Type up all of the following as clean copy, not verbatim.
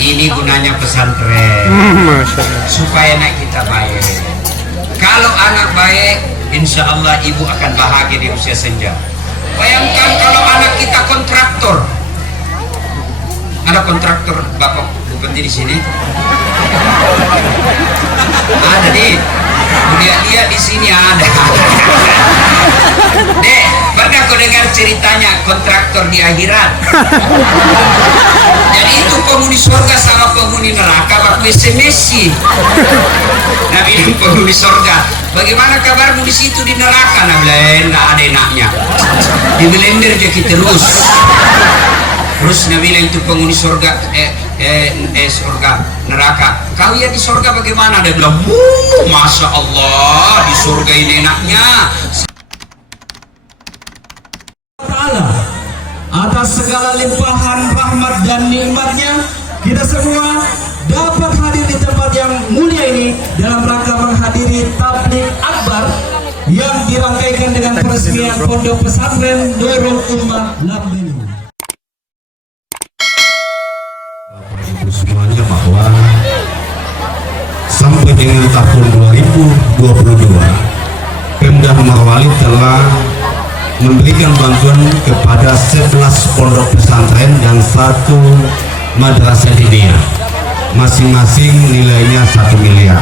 Ini gunanya pesantren supaya anak kita baik. Kalau anak baik, insya Allah ibu akan bahagia di usia senja. Bayangkan kalau anak kita kontraktor. Ada kontraktor Bapak Bupati di sini? Ada nih. Lihat di sini ada. Dek, pernah kau dengar ceritanya kontraktor di akhirat? Jadi itu penghuni surga sama penghuni neraka pakai SMS. Nah bilang penghuni surga, bagaimana kabarmu di situ di neraka? Nah bilang nggak ada enaknya. Di blender jadi terus. Terus Nabi bilang itu penghuni surga, surga neraka. Kau ya di surga bagaimana? Dia bilang, masya Allah di surga ini enaknya. Atas segala limpahan rahmat dan nikmatnya, kita semua dapat hadir di tempat yang mulia ini dalam rangka menghadiri tabligh akbar yang dirangkaikan dengan peresmian Pondok Pesantren Nurul Ummah Lambelu. Semuanya bahwa sampai dengan tahun 2022 Pemda Morowali telah memberikan bantuan kepada 11 pondok pesantren dan 1 madrasah diniyah, masing-masing nilainya 1 miliar.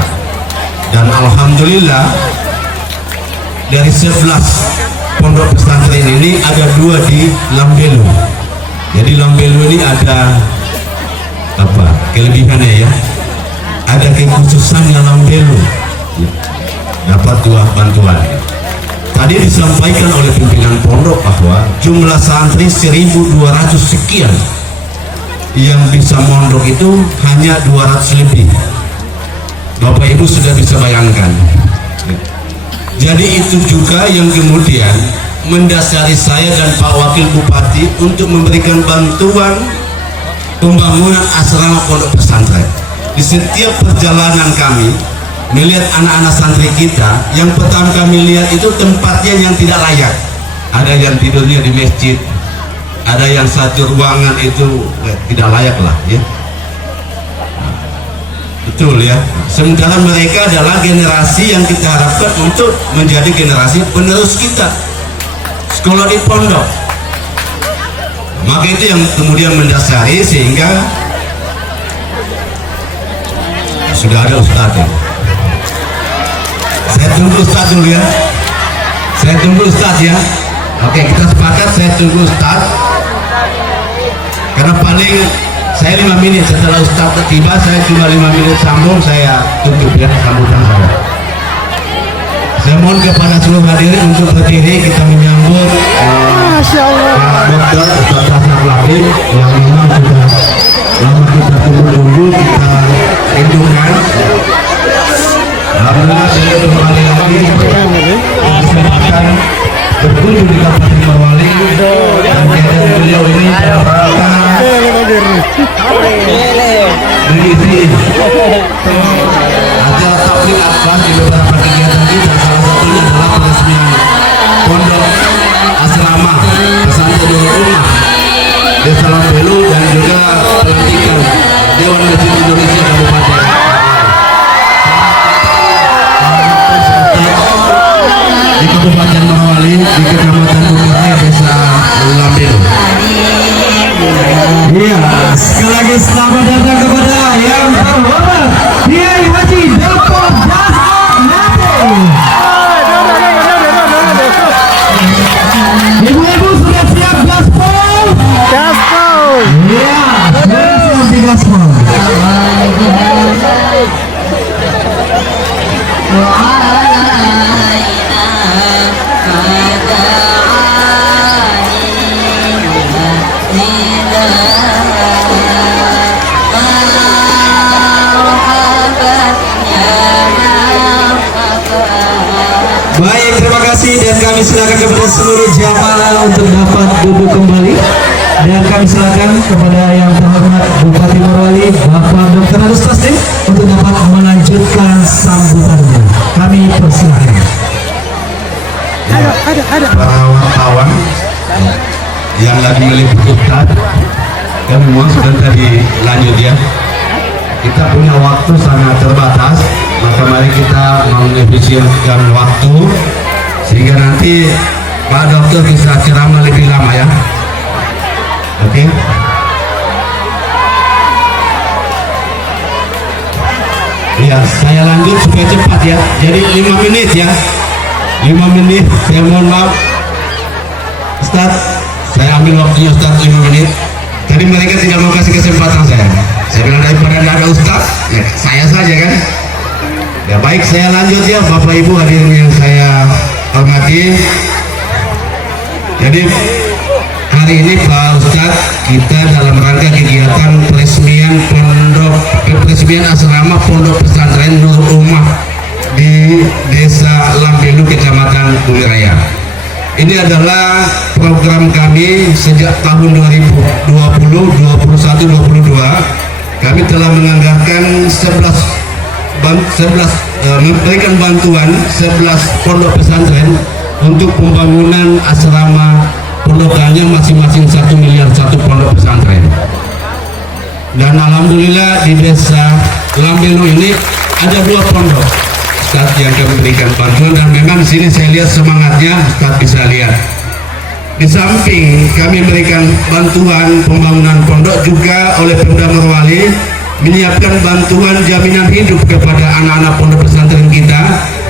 Dan alhamdulillah dari 11 pondok pesantren ini ada 2 di Lambelu. Jadi Lambelu ini ada apa kelebihannya ya, ada kekhususannya Lambelu dapat 2 bantuan. Tadi disampaikan oleh pimpinan pondok bahwa jumlah santri 1.200 sekian yang bisa mondok itu hanya 200 lebih. Bapak Ibu sudah bisa bayangkan. Jadi itu juga yang kemudian mendasari saya dan Pak Wakil Bupati untuk memberikan bantuan pembangunan asrama pondok pesantren. Di setiap perjalanan kami melihat anak-anak santri kita, yang pertama kami lihat itu tempatnya yang tidak layak. Ada yang tidurnya di masjid, ada yang satu ruangan itu tidak layak lah ya. Betul ya. Sementara mereka adalah generasi yang kita harapkan untuk menjadi generasi penerus kita sekolah di pondok. Maka itu yang kemudian mendasari sehingga sudah ada ustadz ya. Saya tunggu ustadz dulu ya. Saya tunggu ustadz ya. Oke, kita sepakat saya tunggu ustadz. Karena paling saya 5 menit setelah ustadz tiba, saya cuma 5 menit sambung, saya tutup ya sambutan saya. Saya mohon kepada seluruh hadirin untuk berdiri, kita menyambut Dr. Ustadz Hasan Latif yang memang sudah lama kita tunggu-tunggu, kita rindukan. Alhamdulillah saya kembali lagi kesempatan berkunjung di Kabupaten Morowali dan kehadiran beliau ini dalam rangka mengisi acara tabligh akbar di beberapa kegiatan kita. Salah satunya adalah peresmian pondok asrama pesantren Nurul Ummah Desa Lambelu dan juga pelantikan Dewan Masjid Indonesia Kabupaten di Kabupaten Morowali, di Kecamatan Bukit Desa Lambelu. Iya, sekali lagi selamat datang kepada yang terhormat Kiai Haji Dr. Hasan Latif. Ibu-ibu sudah siap gaspol? Gaspol. Iya, sudah siap di gaspol. Baik, terima kasih dan kami silakan kepada seluruh jamaah untuk dapat duduk kembali dan kami silakan kepada yang terhormat Bupati Morowali Bapak Dr. Agus Tasdim untuk dapat melanjutkan sambutannya. Kami persilakan. Ada. Para wartawan yang lagi meliput Ustadz, kami mohon sudah tadi lanjut ya. kita punya waktu sangat terbatas, maka mari kita mengefisienkan waktu sehingga nanti Pak Dokter bisa ceramah lebih lama ya. Oke. Ya, saya lanjut supaya cepat ya. Jadi 5 menit ya. 5 menit, saya mohon maaf. Ustaz, saya ambil waktunya Ustaz 5 menit. Tadi mereka tidak mau kasih kesempatan saya. Saya bilang daripada tidak ada Ustaz, ya saya saja kan. Ya baik, saya lanjut ya Bapak Ibu hadirin yang saya hormati. Jadi hari ini Pak Ustadz, kita dalam rangka kegiatan peresmian asrama Pondok Pesantren Nur Ummah di Desa Lambelu, Kecamatan Bumi Raya. Ini adalah program kami sejak tahun 2020, 21, 22. Kami telah menganggarkan memberikan bantuan 11 pondok pesantren untuk pembangunan asrama pondokannya masing-masing 1 miliar satu pondok pesantren. Dan alhamdulillah di Desa Lambelu ini ada 2 pondok Ustaz yang kami berikan bantuan, dan memang di sini saya lihat semangatnya Ustaz bisa lihat. Di samping kami berikan bantuan pembangunan pondok, juga oleh Pemda Morowali menyiapkan bantuan jaminan hidup kepada anak-anak pondok pesantren kita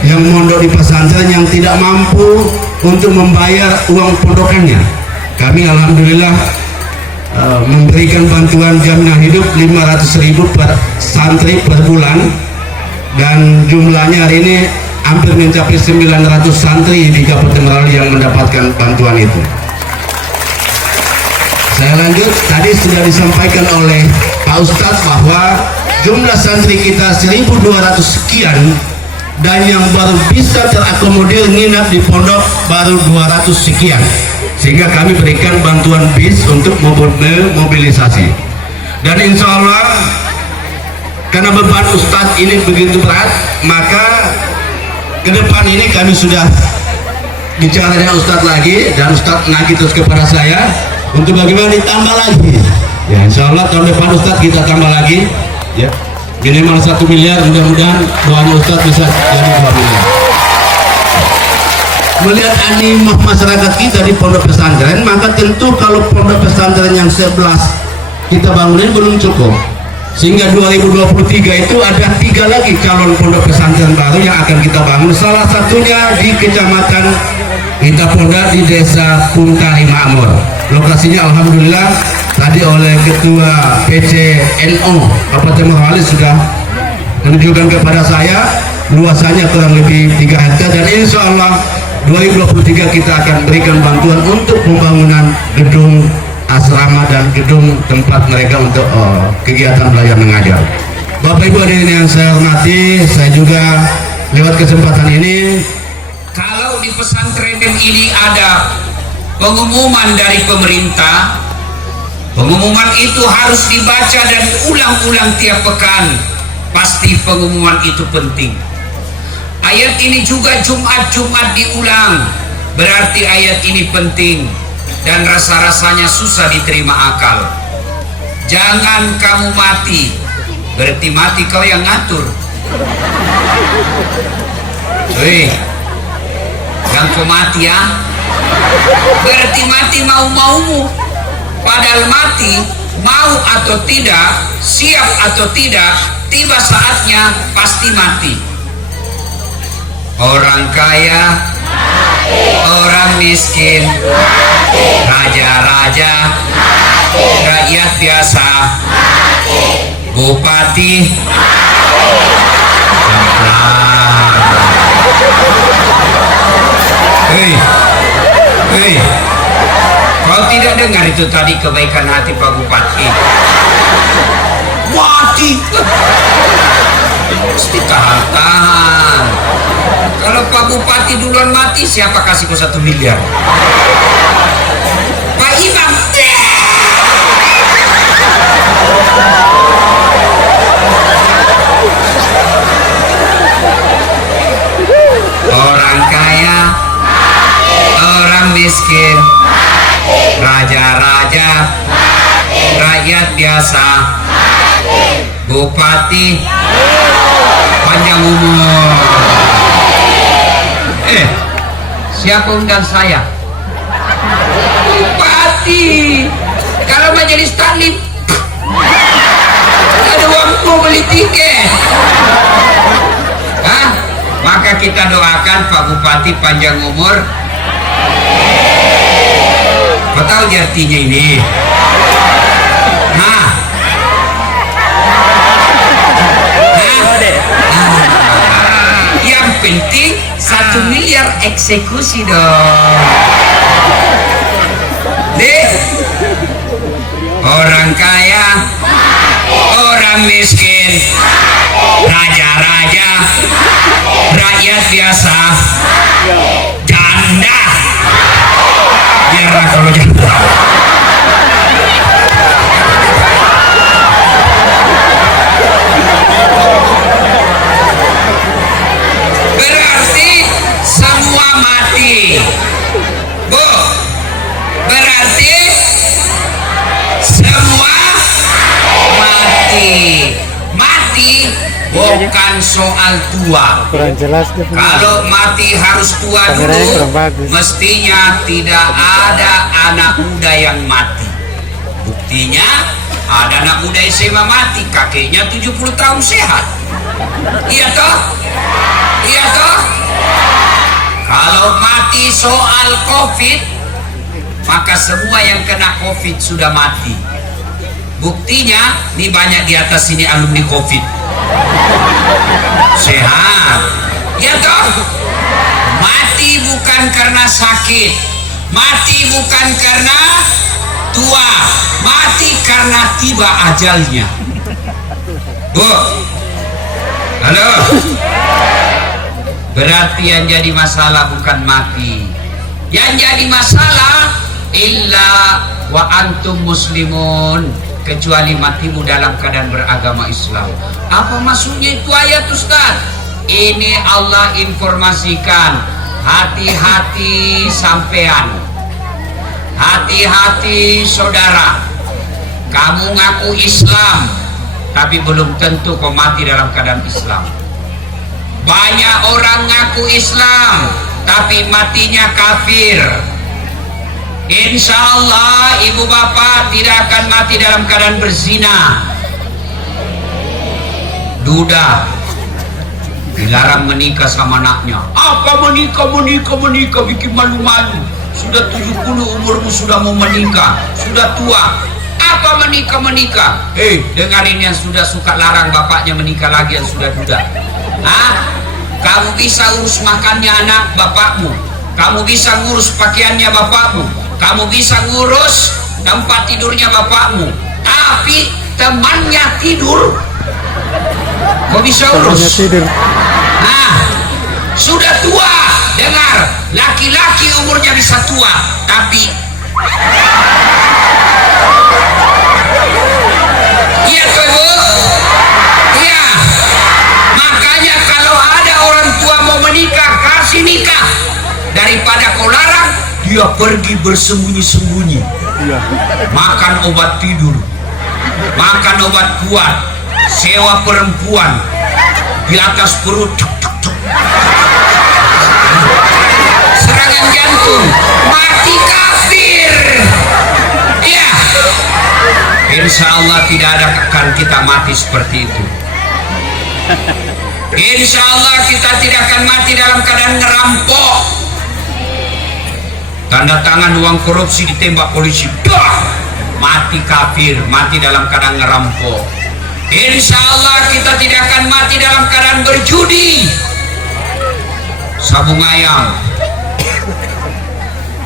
yang mondok di pesantren yang tidak mampu untuk membayar uang pondokannya. Kami alhamdulillah memberikan bantuan jaminan hidup 500.000 per santri per bulan, dan jumlahnya hari ini hampir mencapai 900 santri di Kabupaten Merauke yang mendapatkan bantuan itu. Saya lanjut, tadi sudah disampaikan oleh Pak Ustadz bahwa jumlah santri kita 1.200 sekian, dan yang baru bisa terakomodir nginap di pondok baru 200 sekian, sehingga kami berikan bantuan bis untuk mobilisasi. Dan insya Allah karena beban Ustadz ini begitu berat, maka ke depan ini kami sudah bicara dengan Ustadz lagi, dan Ustadz nagih terus kepada saya untuk bagaimana ditambah lagi. Ya insya Allah tahun depan Ustadz kita tambah lagi ya, minimal 1 miliar, mudah-mudahan doanya Ustadz bisa jadi 2 miliar. Melihat animah masyarakat kita di pondok pesantren, maka tentu kalau pondok pesantren yang 11 kita bangunin belum cukup, sehingga 2023 itu ada 3 lagi calon pondok pesantren baru yang akan kita bangun. Salah satunya di Kecamatan Itaponda di Desa Puntari Makmur. Lokasinya alhamdulillah tadi oleh Ketua PCNO Kabupaten Merauke sudah menunjukkan kepada saya, luasannya kurang lebih 3 hektar, dan insya Allah 2023 kita akan berikan bantuan untuk pembangunan gedung asrama dan gedung tempat mereka untuk kegiatan belajar mengajar. Bapak Ibu hadirin yang saya hormati, saya juga lewat kesempatan ini, kalau di pesantren ini ada pengumuman dari pemerintah, pengumuman itu harus dibaca dan ulang-ulang tiap pekan. Pasti pengumuman itu penting. Ayat ini juga Jumat-Jumat diulang, berarti ayat ini penting dan rasa-rasanya susah diterima akal. Jangan kamu mati, berarti mati kau yang ngatur. Hei, jangan kau mati ya, berarti mati mau-maumu. Padahal mati, mau atau tidak, siap atau tidak, tiba saatnya pasti mati. Orang kaya, orang miskin, raja-raja, rakyat biasa, bupati, hei, hei, kau tidak dengar itu tadi kebaikan hati Pak Bupati? Mati, mesti tahan. Kalau Pak Bupati duluan mati, siapa kasih kau 1 miliar? Pak Imam. Orang kaya, orang miskin, raja-raja, rakyat biasa, Bupati panjang umur. Siapa undang saya? Bupati. Kalau majelis taklim ada uang mau beli tiket. Hah? Maka kita doakan Pak Bupati panjang umur. Kau tahu artinya ini? Hah? Yang penting 1 miliar eksekusi dong. Deh, orang kaya, orang miskin, raja-raja, rakyat biasa, janda. Biarlah kalau janda. Berarti semua mati. Bu, berarti semua mati. Mati bukan soal tua. Kurang jelas deh. Kalau mati harus tua Kameranya dulu, kurang bagus. mestinya tidak ada anak muda yang mati. Buktinya ada anak muda SMA mati, kakeknya 70 tahun sehat. Iya toh? Iya toh? Kalau mati soal COVID, maka semua yang kena COVID sudah mati. Buktinya, nih banyak di atas sini alumni COVID. Sehat. Ya toh? Mati bukan karena sakit. Mati bukan karena tua. Mati karena tiba ajalnya. Bu. Halo. Berarti yang jadi masalah bukan mati. Yang jadi masalah illa wa antum muslimun, kecuali matimu dalam keadaan beragama Islam. Apa maksudnya itu ayat, Ustaz? Ini Allah informasikan, hati-hati sampean, hati-hati saudara. Kamu ngaku Islam, tapi belum tentu kau mati dalam keadaan Islam. Banyak orang ngaku Islam, tapi matinya kafir. Insya Allah ibu bapak tidak akan mati dalam keadaan berzina. Duda dilarang menikah sama anaknya. Apa menikah bikin malu-malu. Sudah 70 umurmu sudah mau menikah, sudah tua. Apa menikah? Dengarin yang sudah suka larang bapaknya menikah lagi yang sudah duda. Kamu bisa urus makannya anak bapakmu, kamu bisa ngurus pakaiannya bapakmu, kamu bisa ngurus tempat tidurnya bapakmu, tapi temannya tidur kau bisa urus? Sudah tua. Dengar, laki-laki umurnya bisa tua, tapi iya tuh ibu, iya. Makanya kalau ada orang tua mau menikah, kasih nikah. Daripada kau larang, dia pergi bersembunyi-sembunyi. Makan obat tidur, makan obat kuat, sewa perempuan di atas perut, serangan jantung, mati kafir. Iya. Insya Allah tidak ada akan kita mati seperti itu. Insya Allah kita tidak akan mati dalam keadaan ngerampok, tanda tangan uang korupsi ditembak polisi, mati kafir, mati dalam keadaan ngerampok. Insya Allah kita tidak akan mati dalam keadaan berjudi, sabung ayam,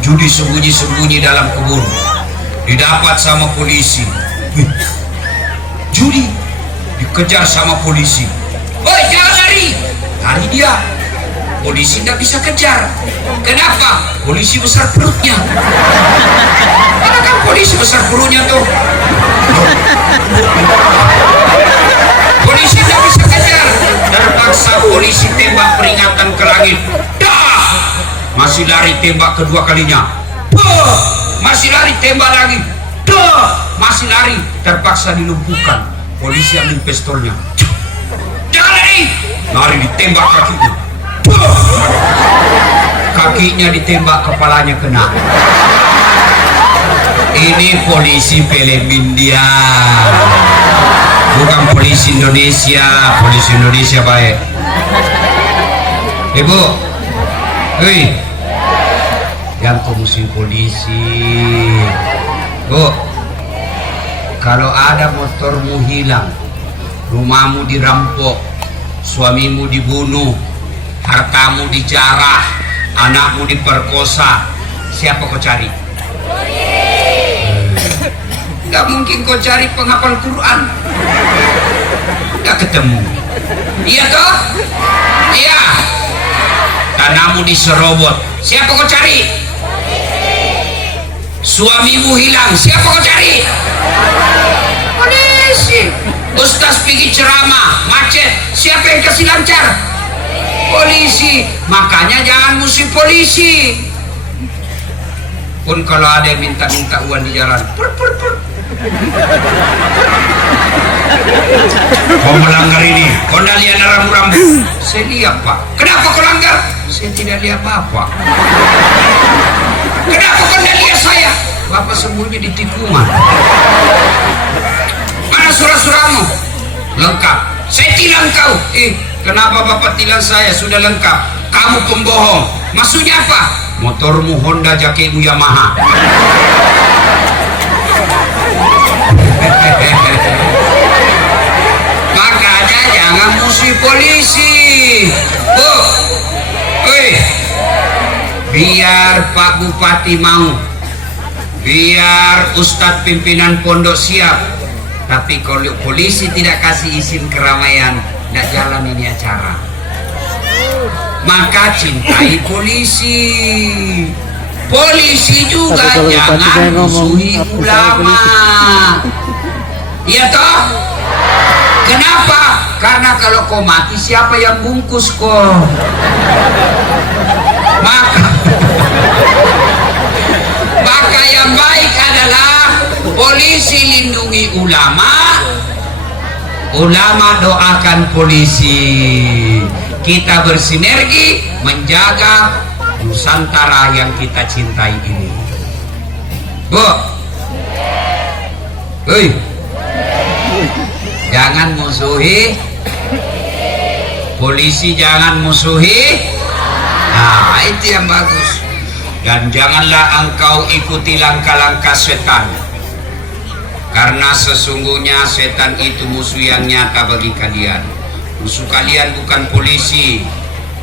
judi sembunyi-sembunyi dalam kebun, didapat sama polisi. Judi dikejar sama polisi. Woi, jangan lari. Lari dia. Polisi tidak bisa kejar. Kenapa? Polisi besar perutnya. Karena kan polisi besar perutnya tuh. Polisi tidak bisa kejar. Terpaksa polisi tembak peringatan ke langit. Dah. Masih lari, tembak kedua kalinya. Masih lari, tembak lagi. Masih lari, terpaksa dilumpuhkan. Polisi ambil pistolnya. Jangan lari! Lari ditembak kakinya. Puh! Kakinya ditembak, kepalanya kena. Ini polisi film India, bukan polisi Indonesia. Polisi Indonesia baik. Ibu, hei, yang musim polisi. Bu, kalau ada motormu hilang, rumahmu dirampok, suamimu dibunuh, hartamu dijarah, anakmu diperkosa, siapa kau cari? Gak mungkin kau cari penghafal Quran. Gak ketemu. Iya toh? Iya. Tanahmu diserobot, siapa kau cari? Suamimu hilang, siapa kau cari? Polisi. Ustaz pergi ceramah, macet, siapa yang kasih lancar? Polisi. Makanya jangan musuh polisi. Pun kalau ada yang minta-minta uang di jalan, pur. Kau melanggar ini, kau tidak lihat rambu-rambu. Saya lihat pak. Kenapa kau langgar? Saya tidak lihat bapak. Kenapa kau tidak lihat saya? Bapak sembunyi di tikungan. Mana surat-suratmu? Lengkap. Saya tilang kau. Kenapa bapak tilang saya? Sudah lengkap. Kamu pembohong. Maksudnya apa? Motormu Honda, jaketmu Yamaha. Makanya jangan musuh polisi. Bu, biar Pak Bupati mau, biar Ustadz pimpinan pondok siap, tapi kalau polisi tidak kasih izin keramaian, tidak jalan ini acara. Maka cintai polisi. Polisi juga jangan musuhi ulama. Iya toh? Kenapa? Karena kalau kau mati siapa yang bungkus kau? Maka yang baik adalah polisi lindungi ulama, ulama doakan polisi. Kita bersinergi menjaga Nusantara yang kita cintai ini. Bu, jangan musuhi polisi, jangan musuhi. Nah, itu yang bagus. Dan janganlah engkau ikuti langkah-langkah setan, karena sesungguhnya setan itu musuh yang nyata bagi kalian. Musuh kalian bukan polisi,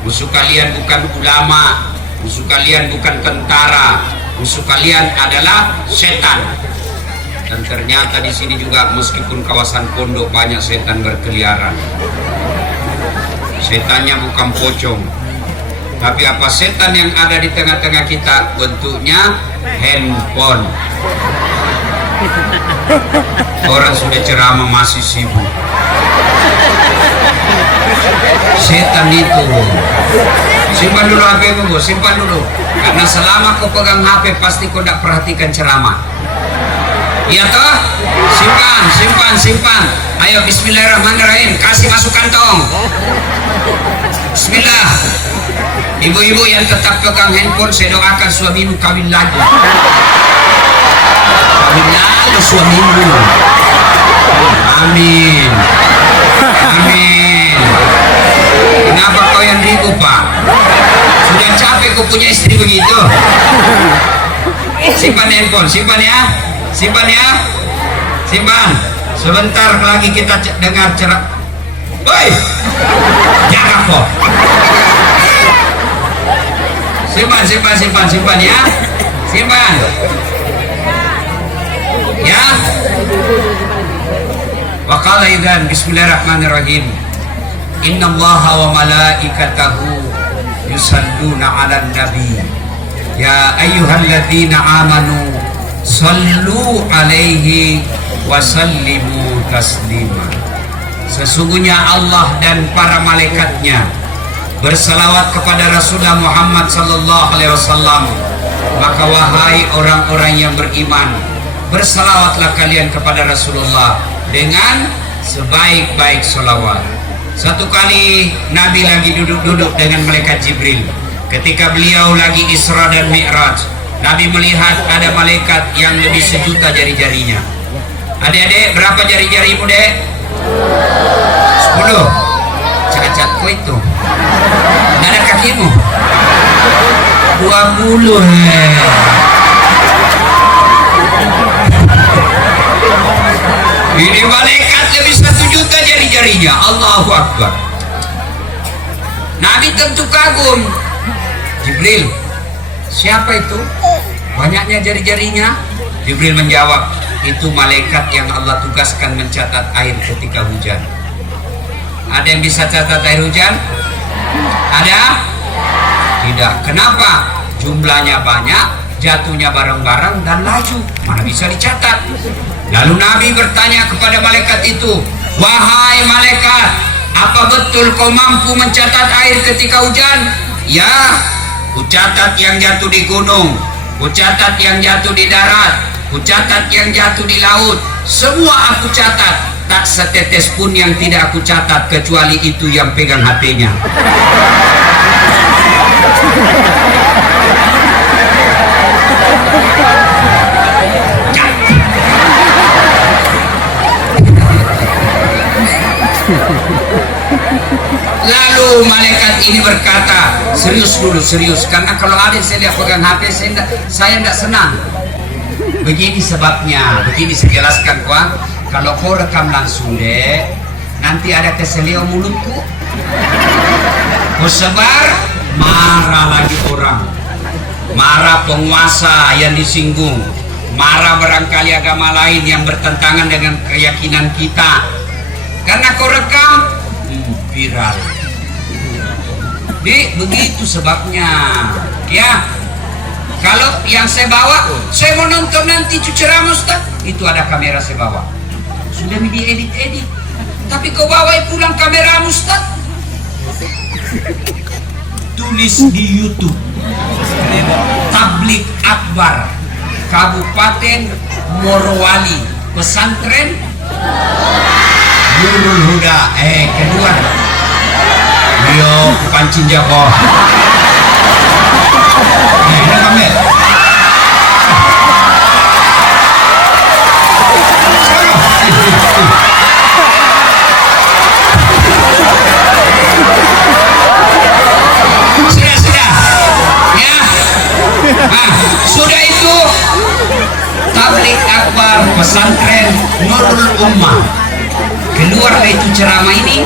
musuh kalian bukan ulama, musuh kalian bukan tentara, musuh kalian adalah setan. Dan ternyata di sini juga meskipun kawasan pondok banyak setan berkeliaran. Setannya bukan pocong, tapi apa setan yang ada di tengah-tengah kita? Bentuknya handphone. Orang sudah ceramah masih sibuk. Setan itu. Simpan dulu HP-mu, simpan dulu. Karena selama kau pegang HP pasti kau tidak perhatikan ceramah. Iya toh? Simpan. Ayo bismillahirrahmanirrahim, kasih masuk kantong. Bismillah. Ibu-ibu yang tetap pegang handphone, saya doakan suamimu kawin lagi. Kawin lagi suamimu. Amin. Kenapa kau yang ribu pak? Sudah capek kau punya istri begitu. Simpan handphone, simpan ya. Sebentar lagi kita dengar cerak. Woi, jangan kok. Simpan ya. Simpan. Ya. Wa qala idzan bismillahirrahmanirrahim. Innallaha wa malaikatahu yusalluna 'alan nabi. Ya ayyuhalladzina amanu sallu 'alaihi wa sallimu taslima. Sesungguhnya Allah dan para malaikatnya bersalawat kepada Rasulullah Muhammad sallallahu alaihi wasallam. Maka wahai orang-orang yang beriman, bersalawatlah kalian kepada Rasulullah dengan sebaik-baik sholawat. Satu kali Nabi lagi duduk-duduk dengan malaikat Jibril. Ketika beliau lagi Isra dan Mi'raj, Nabi melihat ada malaikat yang lebih sejuta jari-jarinya. Adik-adik, berapa jari-jarimu, dek? 10. Cacat kau itu. Nggak ada kakimu? 20. Ini malaikat lebih 1 juta jari-jarinya. Allahu Akbar. Nabi tentu kagum. Jibril, siapa itu? Banyaknya jari-jarinya. Jibril menjawab, itu malaikat yang Allah tugaskan mencatat air ketika hujan. Ada yang bisa catat air hujan? Ada? Tidak. Kenapa? Jumlahnya banyak, jatuhnya bareng-bareng dan laju. Mana bisa dicatat? Lalu Nabi bertanya kepada malaikat itu, wahai malaikat, apa betul kau mampu mencatat air ketika hujan? Ya, ku catat yang jatuh di gunung, ku catat yang jatuh di darat, ku catat yang jatuh di laut. Semua aku catat, tak setetes pun yang tidak aku catat kecuali itu yang pegang HP-nya. Lalu malaikat ini berkata, serius dulu, serius, karena kalau ada saya lihat pegang HP saya tidak senang. Begini sebabnya, begini saya jelaskan kuah. Kalau kau rekam langsung deh, nanti ada keselio mulutku. Kau sebar, marah lagi orang, marah penguasa yang disinggung, marah barangkali agama lain yang bertentangan dengan keyakinan kita. Karena kau rekam, viral. Jadi begitu sebabnya, ya. Kalau yang saya bawa, saya mau nonton nanti ceramah Ustaz, itu ada kamera saya bawa. Sudah diedit-edit. Tapi kau bawa pulang kamera Ustaz. Tulis di YouTube. Tablik Akbar Kabupaten Morowali, pesantren Nurul Huda. Kedua. Yo, pancing jago. Ini kamera. Sudah. Ya. Sudah itu tablik akbar pesantren Nurul Ummah. Keluar dari itu ceramah ini,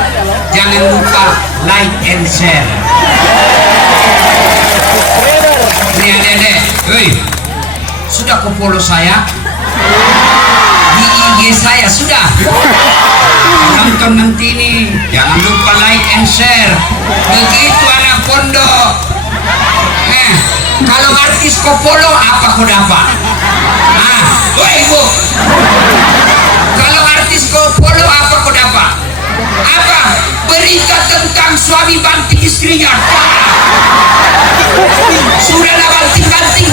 jangan lupa like and share. Ini adek-adek, hei, sudah kau follow saya di IG saya, sudah. Nonton nanti ini, jangan lupa like and share. Begitu anak pondok. Kalau artis kau follow, apa kau dapat? Ibu, kalau artis kau follow, apa kau dapat? Apa? Berita tentang suami banting istrinya. Sudah lah banting-banting.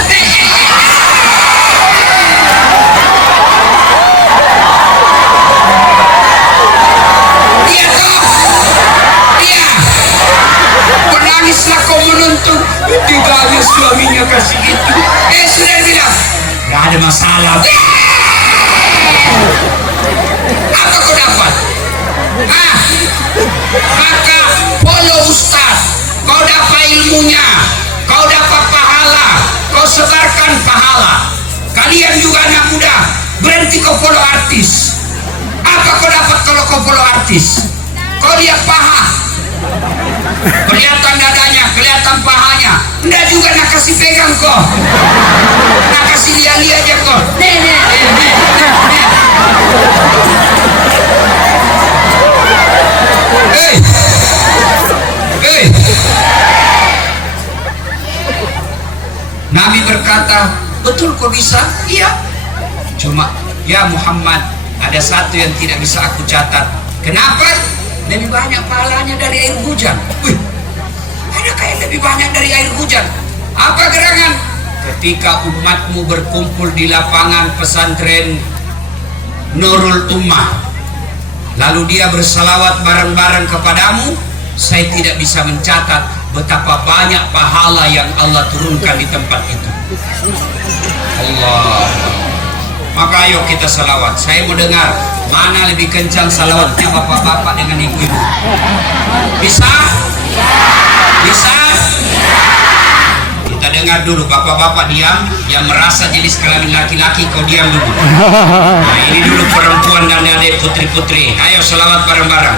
Iya toh? Iya. Menangislah kau menonton. Tinggalnya suaminya kasih gitu. Sudah bilang, gak ada masalah. Apa kau dapat? Maka follow Ustaz. Kau dapat ilmunya, kau dapat pahala, kau sebarkan pahala. Kalian juga anak muda, berhenti kau follow artis. Apa kau dapat kalau kau follow artis? Kau lihat paha, kelihatan dadanya, kelihatan pahanya. Enggak juga nak kasih pegang kau, nak kasih lihat-lihat aja kau. Nabi berkata, betul kau bisa? Iya. Cuma, ya Muhammad, ada satu yang tidak bisa aku catat. Kenapa? Lebih banyak pahalanya dari air hujan. Ada kayak lebih banyak dari air hujan. Apa gerangan? Ketika umatmu berkumpul di lapangan pesantren Nurul Ummah, lalu Kalau dia bersalawat bareng-bareng kepadamu, saya tidak bisa mencatat betapa banyak pahala yang Allah turunkan di tempat itu. Allah. Maka ayo kita salawat. Saya mau dengar mana lebih kencang salawatnya bapak-bapak dengan ibu-ibu. Bisa? Bisa? Kita dengar dulu. Bapak-bapak diam. Yang merasa jenis kelamin laki-laki kau diam dulu. Nah ini dulu perempuan dan adik putri-putri. Ayo salawat bareng-bareng.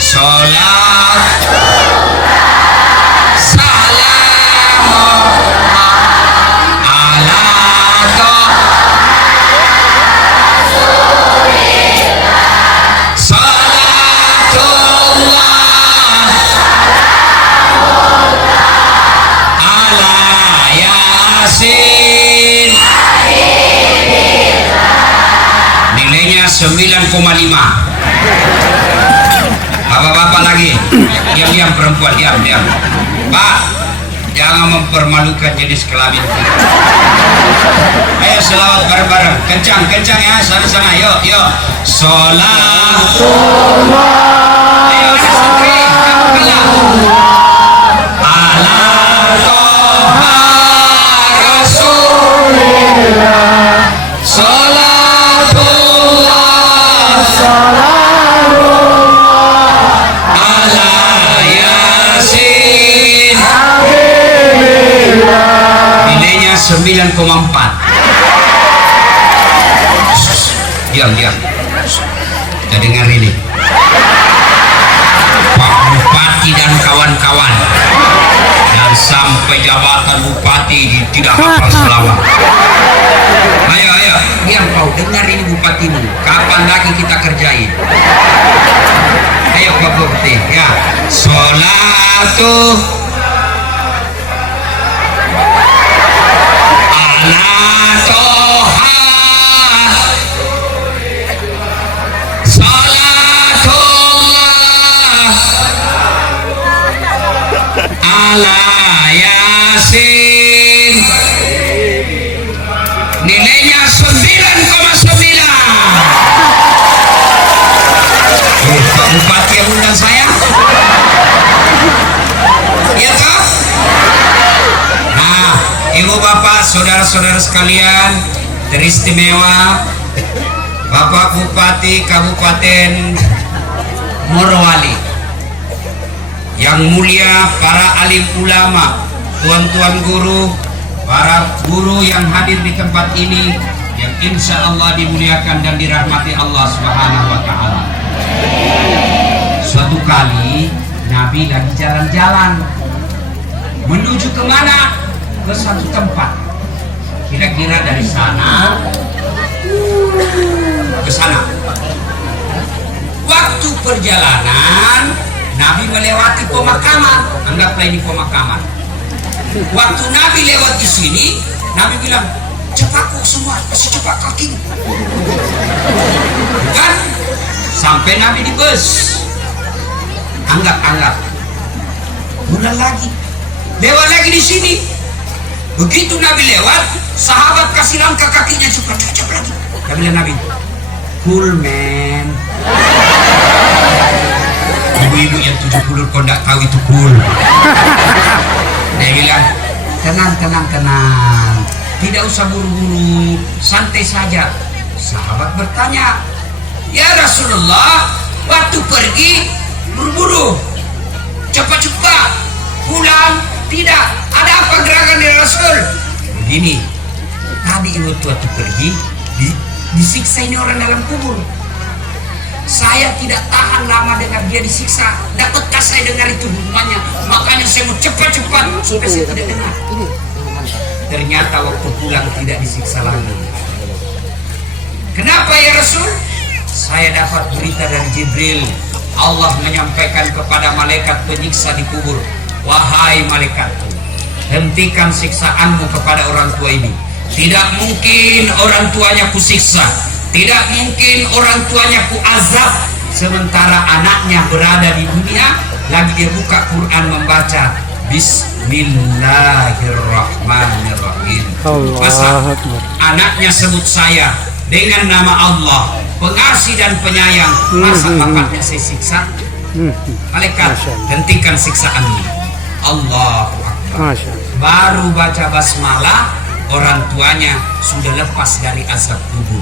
Salat salam ala salatullah ala yasin. Nilainya 9,5. Bapak-bapak lagi, diam-diam perempuan, diam-diam. Pak, jangan mempermalukan jenis kelamin. Ayo selawat bareng-bareng, kencang-kencang ya, sana-sana, yuk, yuk. Sholat. Ayo, ada santri, kamu ala toha rasulillah. Sholatullah. Nilainya 9,4. Diam. Kita dengar ini. Pak Bupati dan kawan-kawan, dan sampai jabatan Bupati tidak hafal selawat. Ayo, diam kau, dengar ini bupatimu. Kapan lagi kita kerjain? Ayo Pak Bupati, ya. Sholatu ala toha salatullah ala yasin. Nilainya 9,9. Pak Bupati yang undang saya, iya toh? Nah, ibu bapak, saudara-saudara sekalian teristimewa, Bapak Bupati Kabupaten Morowali, yang mulia para alim ulama, tuan-tuan guru, para guru yang hadir di tempat ini, yang insya Allah dimuliakan dan dirahmati Allah Subhanahu wa Ta'ala. Suatu kali Nabi lagi jalan-jalan menuju kemana? Ke satu tempat, kira-kira dari sana ke sana. Waktu perjalanan Nabi melewati pemakaman, anggaplah ini pemakaman. Waktu Nabi lewat di sini, Nabi bilang, cepat kok semua, kasih cepat kaki. Kan? Sampai Nabi di bus. Anggap. Ulang lagi. Lewat lagi di sini. Begitu Nabi lewat, sahabat kasih langkah kakinya cepat lagi. Dia bilang Nabi, cool man. Ibu-ibu yang 70 kau tidak tahu itu cool. Dia bilang, tenang. Tidak usah buru-buru, santai saja. Sahabat bertanya, ya Rasulullah, waktu pergi buru-buru, cepat-cepat, pulang tidak. Ada apa gerakan dari Rasul? Begini, tadi waktu pergi disiksa ini orang dalam kubur. Saya tidak tahan lama dengar dia disiksa. Dapatkah saya dengar itu hukumannya? Makanya saya mau cepat-cepat supaya saya tidak dengar. Ternyata waktu pulang tidak disiksa lagi. Kenapa ya Rasul? Saya dapat berita dari Jibril. Allah menyampaikan kepada malaikat penyiksa di kubur, wahai malaikatku, hentikan siksaanmu kepada orang tua ini. Tidak mungkin orang tuanya kusiksa, tidak mungkin orang tuanya kuazab, sementara anaknya berada di dunia. Lagi dia buka Quran membaca Bismillahirrahmanirrahim. Masa anaknya sebut saya dengan nama Allah, pengasih dan penyayang. Masa bapaknya saya siksa? Malaikat, hentikan siksaanmu. Allahu Akbar. Baru baca basmalah, orang tuanya sudah lepas dari azab kubur.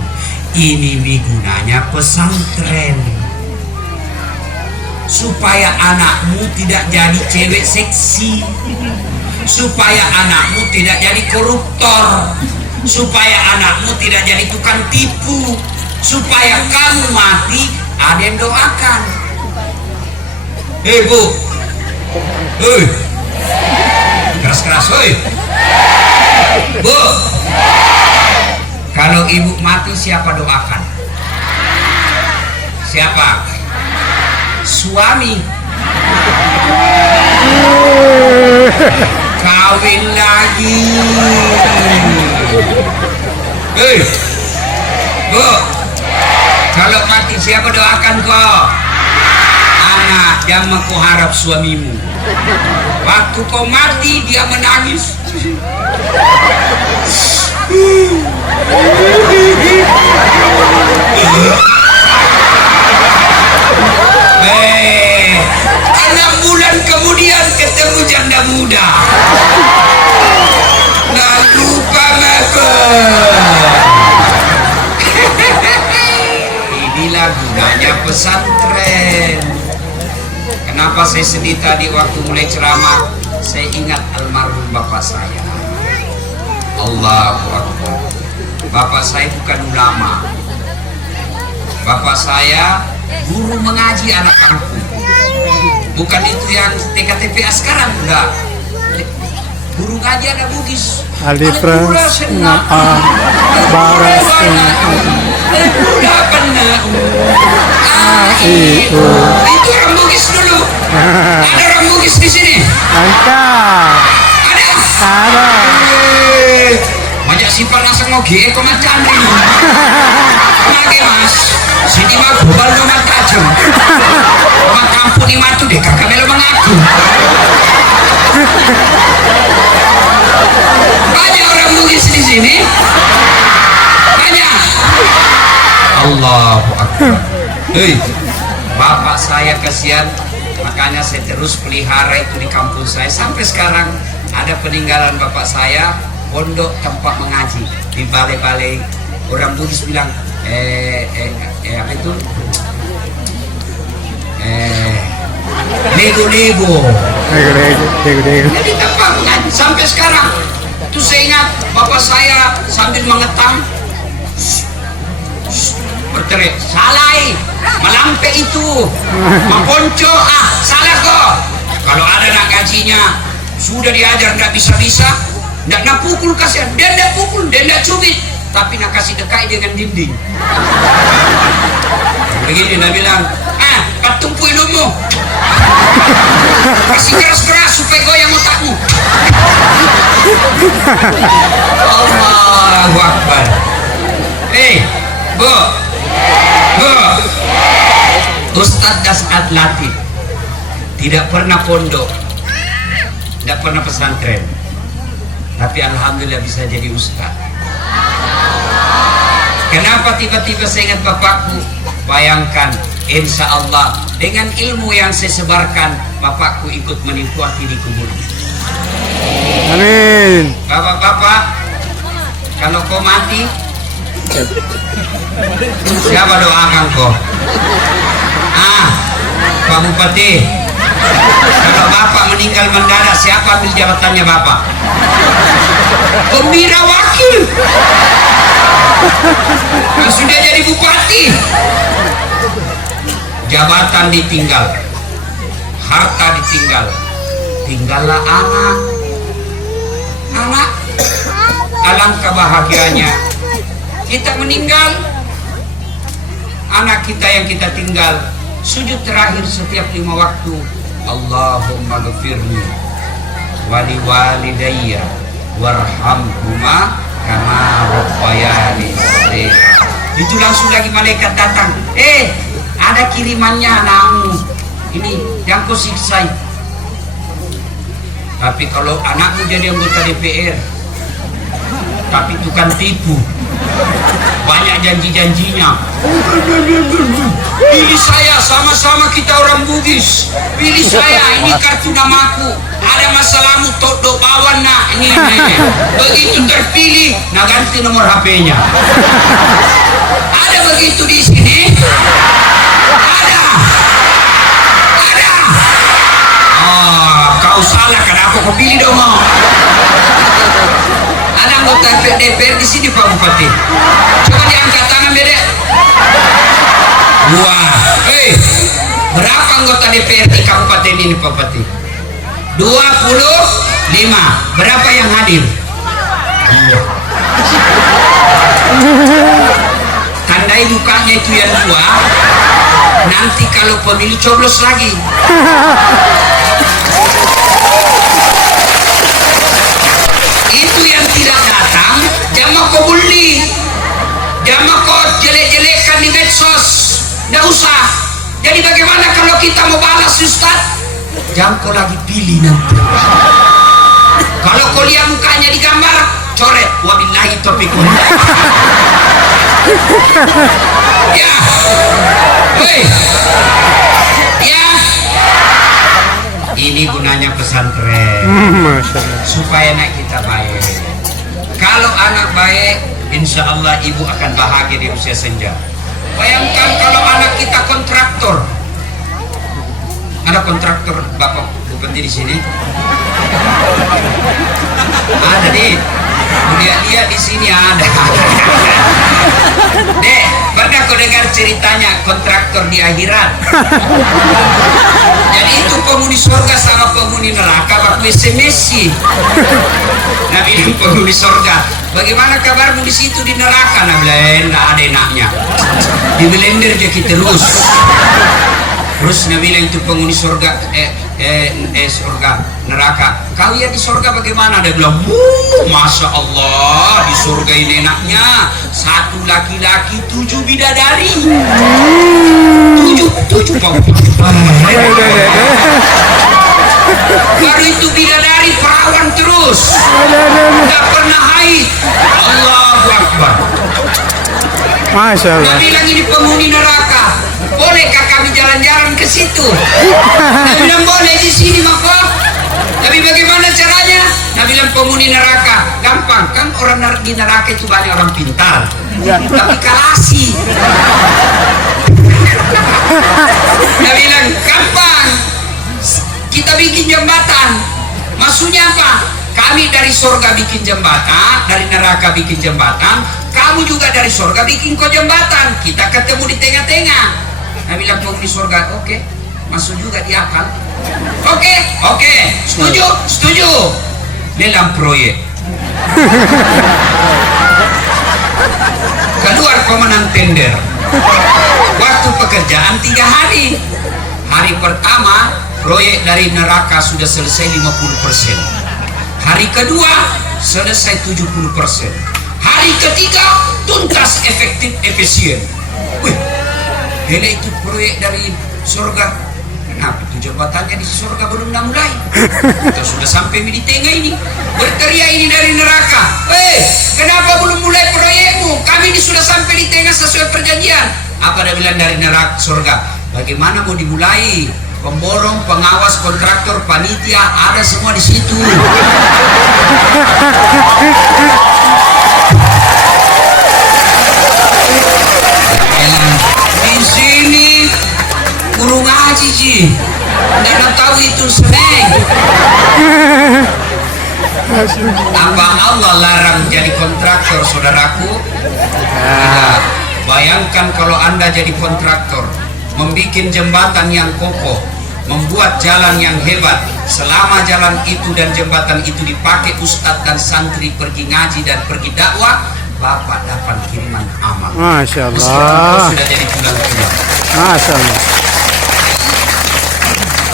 Ini gunanya pesantren, supaya anakmu tidak jadi cewek seksi, supaya anakmu tidak jadi koruptor, supaya anakmu tidak jadi tukang tipu, supaya kamu mati ada yang doakan. Hei bu, hei, keras-keras, hei, bu. Kalau ibu mati siapa doakan? Siapa? Suami. Kawin lagi. Hei, bu, kalau mati siapa doakan kau? Anak, jangan kau harap suamimu. Waktu kau mati dia menangis. Eh, 6 bulan kemudian ketemu janda muda. Nah, lupa aku. Inilah gunanya pesantren. Kenapa saya sedih tadi waktu mulai ceramah? Saya ingat almarhum bapak saya. Allahu Akbar. Bapak saya bukan ulama. Bapak saya guru mengaji anak kampung. Bukan itu yang TKTPA sekarang, enggak. Guru ngaji ada Bugis. Alifras na'a baras itu orang Bugis dulu. Ada orang Bugis di sini. Ada. Banyak sifat langsung ngoge kok macam ini. Lagi mas, sini mah bubal nomor tajam. Mak kampung ni matu deh kakak melo mengaku. Banyak orang Bugis di sini. Banyak. Allahu Akbar. Hei, bapak saya kasihan, makanya saya terus pelihara itu di kampung saya sampai sekarang. Ada peninggalan bapak saya, pondok tempat mengaji di balai-balai. Orang Bugis bilang apa itu? Lego. Jadi tempat mengaji sampai sekarang. Itu saya ingat bapak saya sambil mengetang berteriak, salai, melampe itu, memponco, salah kok. Kalau ada nak gajinya sudah diajar tidak bisa, tidak pukul kasihan, dia tidak pukul, dia tidak cubit, tapi nak kasih dekai dengan dinding. Begini dia bilang, patumpu ilmumu, kasih keras-keras supaya goyang otakmu. Allahu Akbar. Bu, Ustadz Dasat Latif tidak pernah pondok, tidak pernah pesantren, tapi alhamdulillah bisa jadi ustadz. Kenapa tiba-tiba saya ingat bapakku? Bayangkan, insya Allah dengan ilmu yang saya sebarkan, bapakku ikut menikmati di kubur. Amin. Bapak-bapak, kalau kau mati, siapa doakan kau? Pak Bupati, kalau bapak meninggal mendadak, siapa ambil jabatannya bapak? Gembira wakil. Nah, sudah jadi bupati, jabatan ditinggal, harta ditinggal, tinggallah anak. Alangkah bahagianya kita meninggal, anak kita yang kita tinggal sujud terakhir setiap 5 waktu, Allahumma ghfirli wali walidayya warhamhuma kama rabbayani shaghira. Itu langsung lagi malaikat datang, ada kirimannya anakmu ini, yang kau siksa. Tapi kalau anakmu jadi anggota DPR tapi tukang tipu, banyak janji-janjinya. Pilih saya, sama-sama kita orang Bugis. Pilih saya, ini kartu namaku. Ada masalahmu do bawa nak ini. Begitu terpilih, nah ganti nomor HP-nya. Ada begitu di sini? Ada. Kau salah, kenapa kau pilih dong? Ada anggota DPR di sini Pak Bupati. Coba diangkat tangan Dede. Wah, berapa anggota DPR di kabupaten ini Pak Bupati? 25. Berapa yang hadir? Tandai mukanya itu yang 2. Nanti kalau pemilu coblos lagi. Itu yang tidak datang, jangan kau bully, jangan kau jelek-jelekan di medsos. Nggak usah. Jadi bagaimana kalau kita mau balas Ustaz? Jangan kau lagi pilih nanti. Kalau kau lihat mukanya di gambar, coret. Wabillahi taufiq. Ya, ya. Ini gunanya pesantren. Masya Allah. Supaya anak kita baik. Kalau anak baik, insya Allah ibu akan bahagia di usia senja. Bayangkan kalau anak kita kontraktor. Ada kontraktor Bapak Bupati di sini? Ada nih. Lihat di sini ada. Dek, pernah kau dengar ceritanya kontraktor di akhirat? Jadi itu penghuni surga sama penghuni neraka baku SMS-i. Nah bilang penghuni surga, bagaimana kabarmu di situ di neraka? Nah bilang nggak ada enaknya. Di blender aja kita terus. Terus Nabi bilang itu penghuni surga, surga neraka. Kau ya di surga bagaimana? Dia bilang, masya Allah di surga ini enaknya. 1 laki-laki 7 bidadari. 7 baru itu bidadari perawan terus. Tidak pernah haid. Allahu Akbar. Masya Allah. Dia bilang ini penghuni neraka. Bolehkah kami jalan-jalan ke situ? Dia bilang boleh di sini maka. Tapi bagaimana caranya? Dia bilang penghuni neraka gampang kan, orang di neraka itu banyak orang pintar. Tapi kalasi. Dia bilang gampang. Kita bikin jembatan. Maksudnya apa? Kami dari surga bikin jembatan, dari neraka bikin jembatan. Kamu juga dari surga bikin kau jembatan. Kita ketemu di tengah-tengah. Nah bilang penghuni surga, oke, masuk juga di akal. Oke, setuju. Dalam proyek. Keluar pemenang tender. Waktu pekerjaan 3 hari. Hari pertama proyek dari neraka sudah selesai 50%. Hari kedua selesai 70%. Hari ketiga tuntas, efektif, efisien. Wih, ini itu proyek dari surga. Kenapa itu jembatannya di surga belum mulai? Kita sudah sampai di tengah ini. Berteriak ini dari neraka. Kenapa belum mulai proyekmu? Kami ini sudah sampai di tengah sesuai perjanjian. Apa dia bilang dari neraka surga? Bagaimana mau dimulai? Pemborong, pengawas, kontraktor, panitia, ada semua di situ. Di sini guru ngaji Ji, nggak tahu itu seneng. Apa Allah larang jadi kontraktor, saudaraku? Tidak. Bayangkan kalau Anda jadi kontraktor, membuat jembatan yang kokoh, membuat jalan yang hebat. Selama jalan itu dan jembatan itu dipakai ustadz dan santri pergi ngaji dan pergi dakwah, Bapak dapat kiriman amal. Masya Allah. Meskipun sudah jadi bulan-bulan. Masya Allah.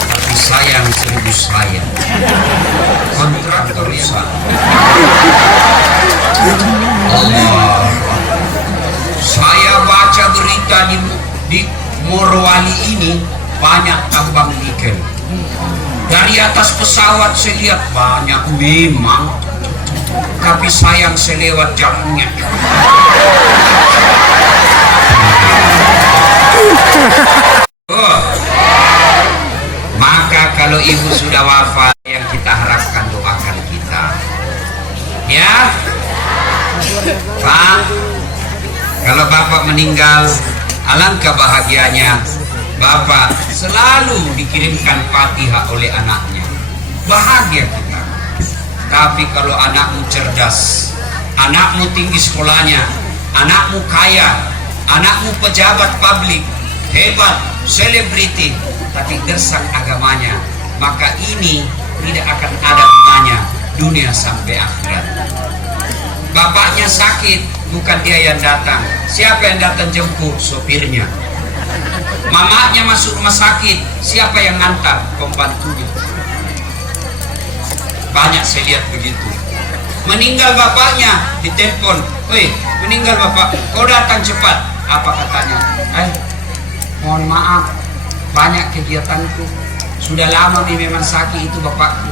Tapi sayang 1000 sayang. Kontraktor ya. Allah. Saya baca berita di Morowali ini banyak tambang nikel. Dari atas pesawat saya lihat banyak memang. tapi sayang selewat jalannya. Oh. Maka kalau ibu sudah wafat, yang kita harapkan doakan kita, ya Pak. Kalau bapak meninggal, alangkah bahagianya bapak selalu dikirimkan Fatihah oleh anaknya, bahagia kita. Tapi kalau anakmu cerdas, anakmu tinggi sekolahnya, anakmu kaya, anakmu pejabat publik, hebat, selebriti, tapi gersang agamanya, maka ini tidak akan ada gunanya dunia sampai akhirat. Bapaknya sakit, bukan dia yang datang. Siapa yang datang jemput? Sopirnya. Mamanya masuk rumah sakit, siapa yang ngantar? Pembantunya. Banyak saya lihat begitu. Meninggal bapaknya, ditelepon, "Woi, meninggal bapak, kau datang cepat." Apa katanya? Mohon maaf, banyak kegiatanku. Sudah lama nih memang sakit itu bapakku.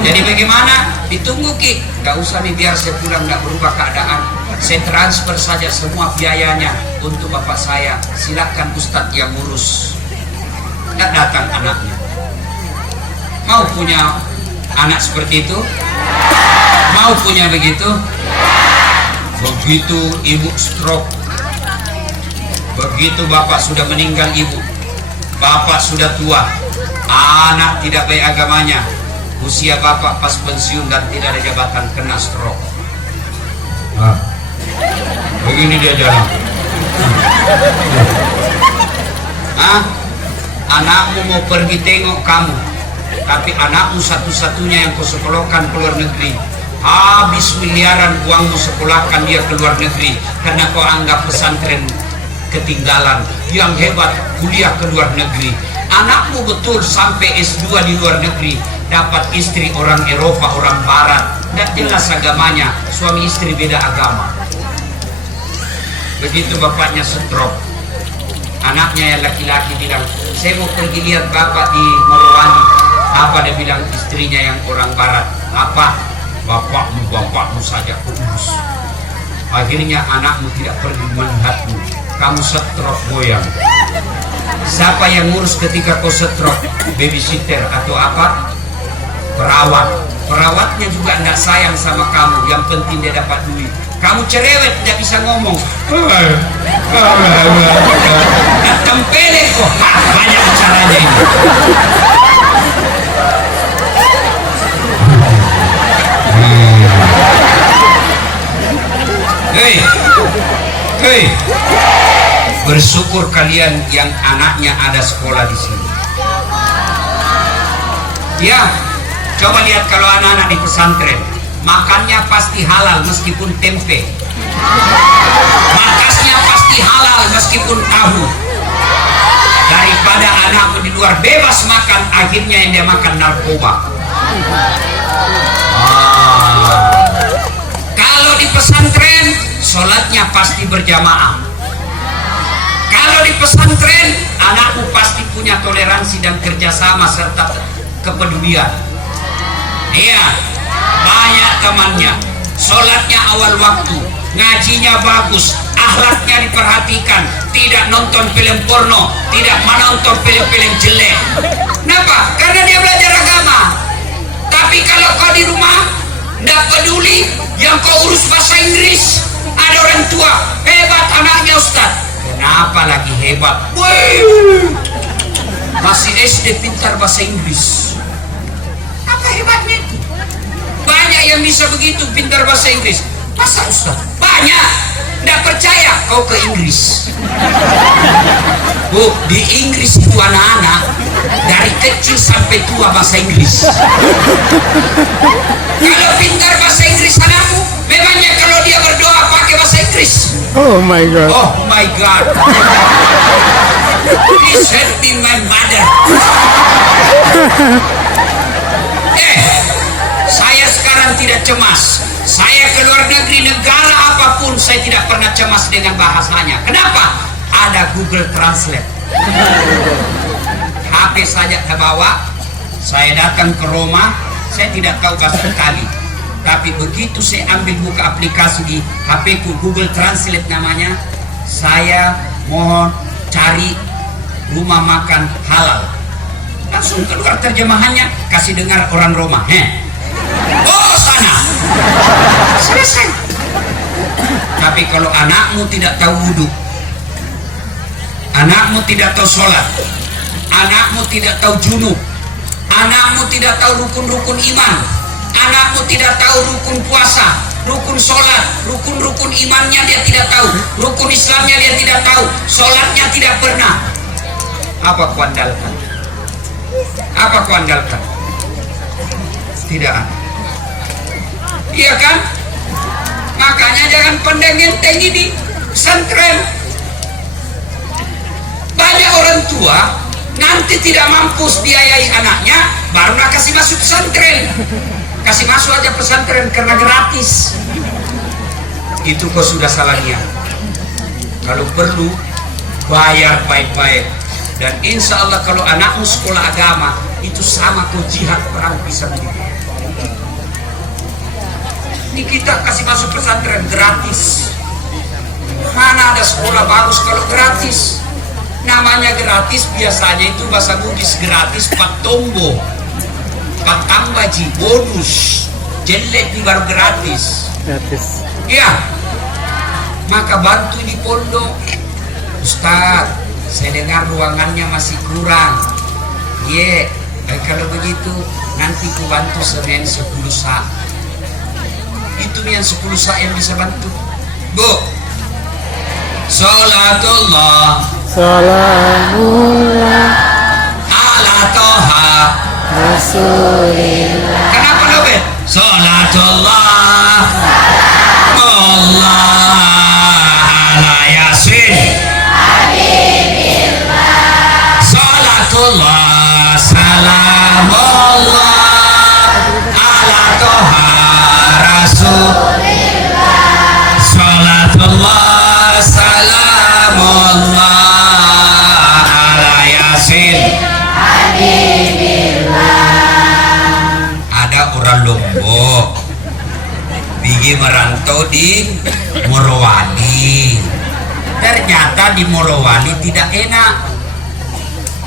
Jadi bagaimana? Ditunggu Ki. Gak usah nih, biar saya pulang gak berubah keadaan. Saya transfer saja semua biayanya untuk bapak saya. Silakan Ustadz yang ngurus. Gak datang anaknya. Mau punya anak seperti itu? Mau punya begitu? Begitu ibu stroke, begitu bapak sudah meninggal ibu, bapak sudah tua, anak tidak baik agamanya, usia bapak pas pensiun dan tidak ada jabatan, kena stroke. Begini dia jalan. Anakmu mau pergi tengok kamu, tapi anakmu satu-satunya yang kau sekolahkan ke luar negeri, habis miliaran uangmu sekolahkan dia ke luar negeri karena kau anggap pesantren ketinggalan. Yang hebat kuliah ke luar negeri. Anakmu betul sampai S2 di luar negeri, dapat istri orang Eropa, orang Barat, tidak jelas agamanya, suami istri beda agama. Begitu bapaknya stroke, anaknya yang laki-laki bilang, "Saya mau pergi lihat bapak di Morowali." Apa dia bilang istrinya yang orang Barat? Apa? Bapakmu saja urus. Akhirnya anakmu tidak pergi melihatmu, kamu stroke goyang. Siapa yang ngurus ketika kau stroke? Babysitter atau apa? Perawat. Perawatnya juga tidak sayang sama kamu, yang penting dia dapat duit. Kamu cerewet, tidak bisa ngomong. Nah, tempele kok. Banyak caranya ini. Hei, bersyukur kalian yang anaknya ada sekolah di sini. Ya, coba lihat kalau anak-anak di pesantren, makannya pasti halal meskipun tempe, makasnya pasti halal meskipun tahu. Daripada anakmu di luar bebas makan, akhirnya yang dia makan narkoba. Kalau di pesantren, sholatnya pasti berjamaah. Kalau di pesantren, anakmu pasti punya toleransi dan kerjasama serta kepedulian. Iya, banyak temannya, sholatnya awal waktu, ngajinya bagus, akhlaknya diperhatikan, tidak nonton film porno, tidak menonton film-film jelek. Kenapa? Karena dia belajar agama. Tapi kalau kau di rumah, tidak peduli, yang kau urus bahasa Inggris, ada orang tua, hebat anaknya Ustadz. Kenapa lagi hebat? Wih, masih SD pintar bahasa Inggris. Apa hebatnya itu? Banyak yang bisa begitu, pintar bahasa Inggris. Masa Ustaz? Banyak. Tidak percaya, kau ke Inggris. Bu, di Inggris itu anak-anak dari kecil sampai tua bahasa Inggris. Kalau pintar bahasa Inggris anakmu, memangnya kalau dia berdoa pakai bahasa Inggris? Oh my God. Oh my God. Please help me my mother. Saya sekarang tidak cemas. Saya ke luar negeri, negara apapun, saya tidak pernah cemas dengan bahasanya. Kenapa? Ada Google Translate. HP saja saya bawa. Saya datang ke Roma, saya tidak tahu bahasa Itali. Tapi begitu saya ambil buka aplikasi di HP ku, Google Translate namanya, saya mohon cari rumah makan halal, langsung keluar terjemahannya, kasih dengar orang Roma, oh sana, selesai. Tapi kalau anakmu tidak tahu wudhu, anakmu tidak tahu sholat, anakmu tidak tahu junub, anakmu tidak tahu rukun-rukun iman, anakmu tidak tahu rukun puasa, rukun sholat, rukun-rukun imannya dia tidak tahu, rukun Islamnya dia tidak tahu, sholatnya tidak pernah, apa kau andalkan? Apa kau andalkan? Tidak ada. Iya kan? Makanya jangan pandang enteng ini pesantren. Banyak orang tua nanti tidak mampu biayai anaknya, baru nak kasih masuk pesantren. Kasih masuk aja pesantren karena gratis. Itu kau sudah salah niat. Kalau perlu bayar baik-baik. Dan insya Allah kalau anakmu sekolah agama itu sama kau jihad perang bisa begitu. Ini kita kasih masuk pesantren gratis. Mana ada sekolah bagus kalau gratis? Namanya gratis biasanya itu bahasa Bugis gratis pak tombo, pak tambaji, bonus, jelek di baru gratis. Gratis. Iya. Maka bantu di pondok, Ustaz. Saya dengar ruangannya masih kurang. Iya. Kalau begitu nanti ku bantu Senin 10 saat. Itu yang 10 saat yang bisa bantu. Bu. Salatullah. Salamullah Ala Toha Rasulillah. Kenapa lo bet? Salatullah Allah ala Yasin Salatullah Salamullah ala Toha Rasulillah Salatullah Salamullah ala Yasin. Ada orang Lombok pergi merantau di Morowali. Ternyata di Morowali tidak enak.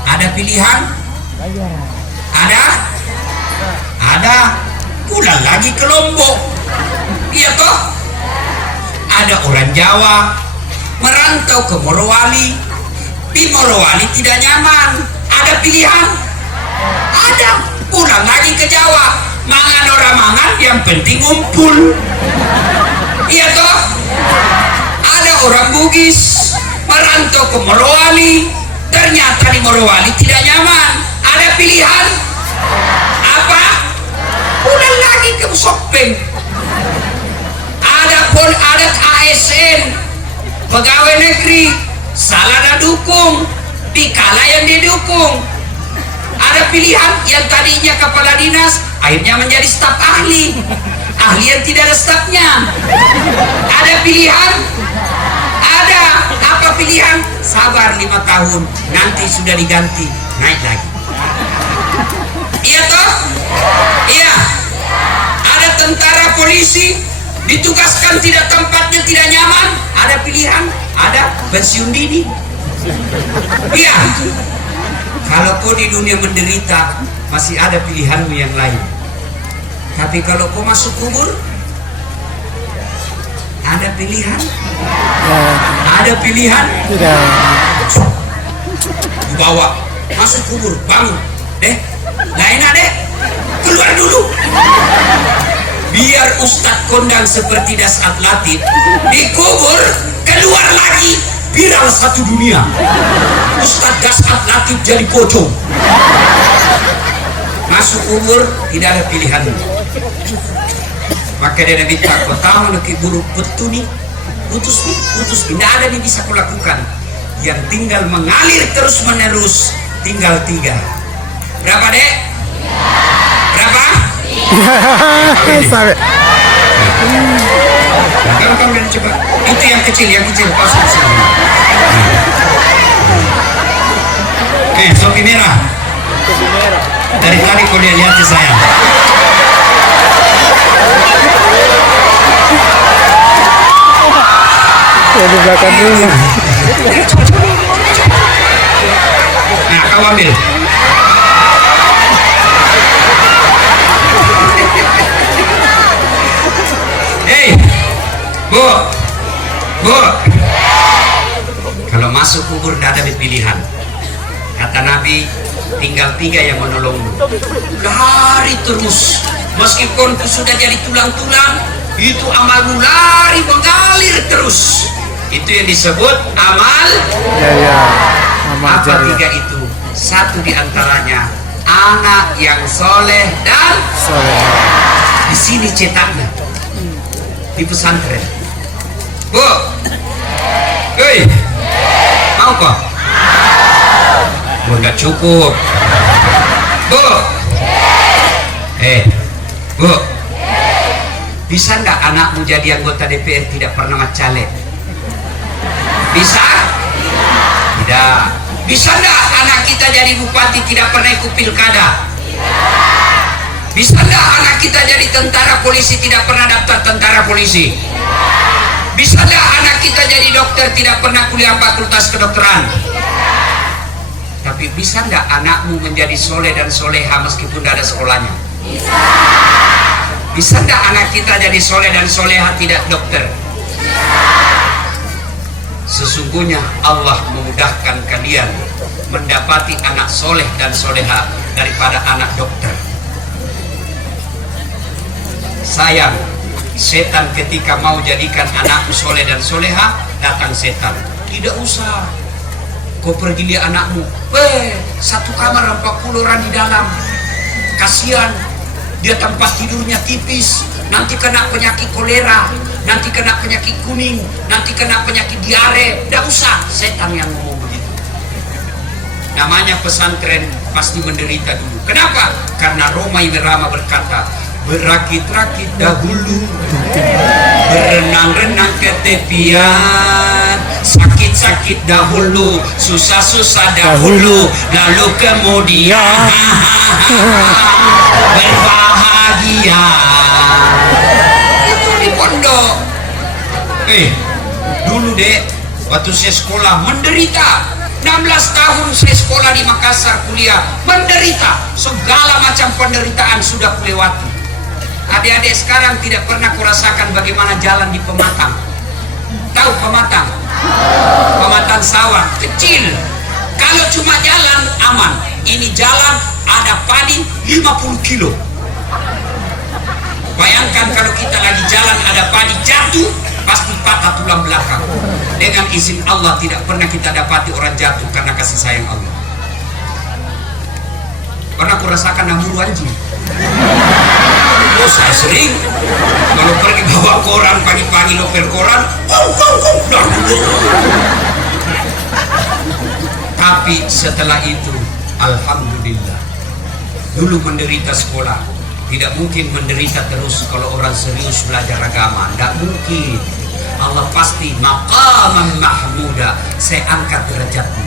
Ada pilihan? Ada pulang lagi ke Lombok. Iya toh? Ada orang Jawa merantau ke Morowali. Di Morowali tidak nyaman. Ada pilihan? Ada. Pulang lagi ke Jawa. Mangan orang mangan, yang penting ngumpul. Iya toh? Ada orang Bugis merantau ke Morowali. Ternyata di Morowali tidak nyaman. Ada pilihan? Apa? Pulang lagi ke Sopeng. Ada pun adat ASN, pegawai negeri, salah ada dukung, dikala yang didukung. Ada pilihan yang tadinya kepala dinas, akhirnya menjadi staf ahli. Ahli yang tidak ada stafnya. Ada pilihan? Ada. Apa pilihan? Sabar 5 tahun, nanti sudah diganti, naik lagi. Iya toh? Iya. Ada tentara polisi, ditugaskan tidak tempatnya tidak nyaman, ada pilihan? Ada. Pensiun dini. Iya. Kalau kau di dunia menderita, masih ada pilihanmu yang lain. Tapi kalau kau masuk kubur, ada pilihan? Ada pilihan? Tidak. Dibawa masuk kubur, bangun. Gak enak deh, keluar dulu. Biar Ustadz kondang seperti Dasat Latif, dikubur, keluar lagi, viral satu dunia. Ustadz Dasat Latif jadi pocong. Masuk kubur, tidak ada pilihan. Maka dia minta, kau tahu nak buruk betul nih, putus nih, tidak ada yang bisa kau lakukan. Yang tinggal mengalir terus menerus, tinggal 3. Berapa dek? Berapa? Sampai. Kamu udah coba. Itu yang kecil, kau sini. Topi merah. Dari tadi kau lihat saya. Di belakang rumah. Nah, kau ambil. Hei, Bu, Bu. Kalau masuk kubur tidak ada pilihan. Kata Nabi, tinggal 3 yang menolongmu. Lari terus, meskipun itu sudah jadi tulang-tulang, itu amalmu lari mengalir terus. Itu yang disebut amal. Ya. Amal Apa jariah. 3 itu? Satu diantaranya anak yang soleh dan Soleh. di sini cetaknya di pesantren. Bu, hei, mau kok? Nggak cukup. Bu, Bu, bisa nggak anakmu jadi anggota DPR tidak pernah caleg? Bisa? Tidak. Bisa nggak anak kita jadi bupati tidak pernah ikut pilkada? Bisa nggak anak kita jadi tentara polisi tidak pernah daftar tentara polisi? Bisa nggak anak kita jadi dokter tidak pernah kuliah fakultas kedokteran? Tapi bisa nggak anakmu menjadi soleh dan soleha meskipun tidak ada sekolahnya? Bisa. Bisa nggak anak kita jadi soleh dan soleha tidak dokter? Sesungguhnya Allah memudahkan kalian mendapati anak soleh dan soleha daripada anak dokter. Sayang, setan ketika mau jadikan anakmu soleh dan soleha, datang setan. Tidak usah, kau pergi lihat anakmu. Satu kamar 40 orang di dalam. Kasihan, dia tempat tidurnya tipis. Nanti kena penyakit kolera, nanti kena penyakit kuning, nanti kena penyakit diare. Tidak usah, setan yang ngomong begitu. Namanya pesantren pasti menderita dulu. Kenapa? Karena Roma Irama berkata, berakit-rakit dahulu, berenang-renang ke tepian, sakit-sakit dahulu, susah-susah dahulu, lalu kemudian berbahagia. Itu di pondok. Dulu dek, waktu saya sekolah menderita. 16 tahun saya sekolah di Makassar, kuliah, menderita. Segala macam penderitaan sudah kulewati. Adik-adik sekarang tidak pernah kurasakan bagaimana jalan di Pematang. Tahu Pematang? Pematang sawah kecil. Kalau cuma jalan aman. Ini jalan ada padi 50 kilo. Bayangkan kalau kita lagi jalan ada padi jatuh, pasti patah tulang belakang. Dengan izin Allah tidak pernah kita dapati orang jatuh karena kasih sayang Allah. Pernah kurasakan namuru anjing. Oh, saya sering kalau pergi bawa koran pagi-pagi loper koran, tapi setelah itu alhamdulillah. Dulu menderita sekolah, tidak mungkin menderita terus kalau orang serius belajar agama, tidak mungkin. Allah pasti maqaman mahmuda, saya angkat derajatmu.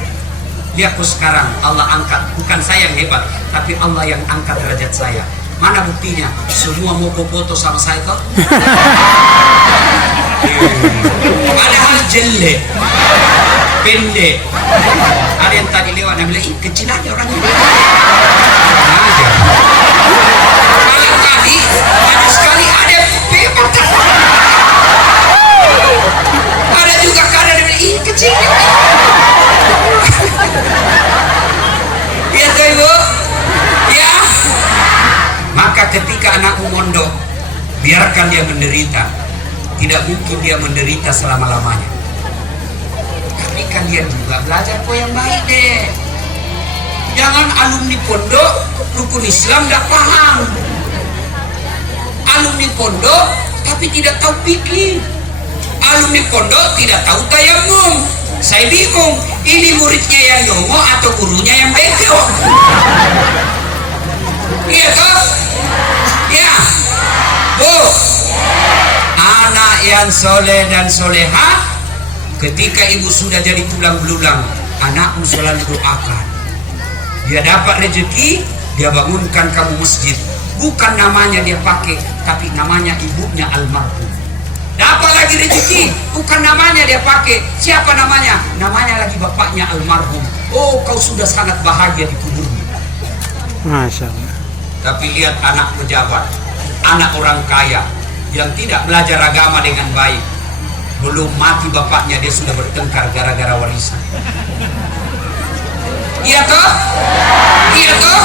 Lihat aku sekarang, Allah angkat, bukan saya yang hebat, tapi Allah yang angkat derajat saya. Mana buktinya? Semua mau foto sama saya kok. Padahal jelek, pendek. Ada yang tadi lewat dan bilang, ih kecil aja orangnya. Kurang aja. Malam tadi ada sekali ada paper. Ada juga kadang yang bilang, ih kecil. Iya tuh ibu. Ya. Maka ketika anakmu mondok, biarkan dia menderita. Tidak mungkin dia menderita selama-lamanya. Tapi kalian juga belajar kok yang baik deh. Jangan alumni pondok rukun Islam tidak paham. Alumni pondok tapi tidak tahu fikih. Alumni pondok tidak tahu tayamum. Saya bingung, ini muridnya yang dongo atau gurunya yang bego? Iya toh? Ya. Bu, anak yang soleh dan soleha, ketika ibu sudah jadi tulang belulang, anakmu selalu doakan. Dia dapat rezeki, dia bangunkan kamu masjid. bukan namanya dia pakai, tapi namanya ibunya almarhum. Dapat lagi rezeki, bukan namanya dia pakai, siapa namanya? Namanya lagi bapaknya almarhum. Oh, kau sudah sangat bahagia di kuburmu. Masya Allah. Tapi lihat anak pejabat, anak orang kaya yang tidak belajar agama dengan baik, belum mati bapaknya dia sudah bertengkar gara-gara warisan. Iya toh? Iya toh?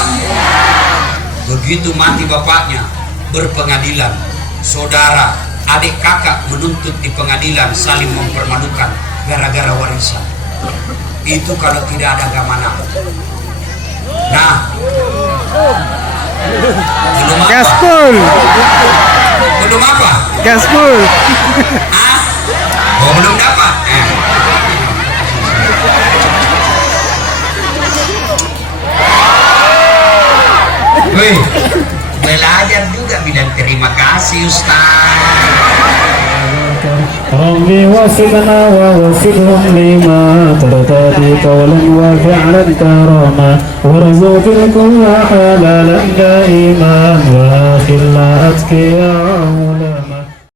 Begitu mati bapaknya, berpengadilan, saudara, adik kakak menuntut di pengadilan, saling mempermalukan gara-gara warisan. Itu kalau tidak ada agama Nabi. Nah, belum apa? Gaspol. Belum apa? Gaspol. Ah? Oh, belum dapat. Wih, belajar juga bilang terima kasih Ustaz. ربي وفقنا ووفقهم لما ترتدي قولا وفعلا كرما وارزق الكل حلالا دائما واخلا اتقيا علما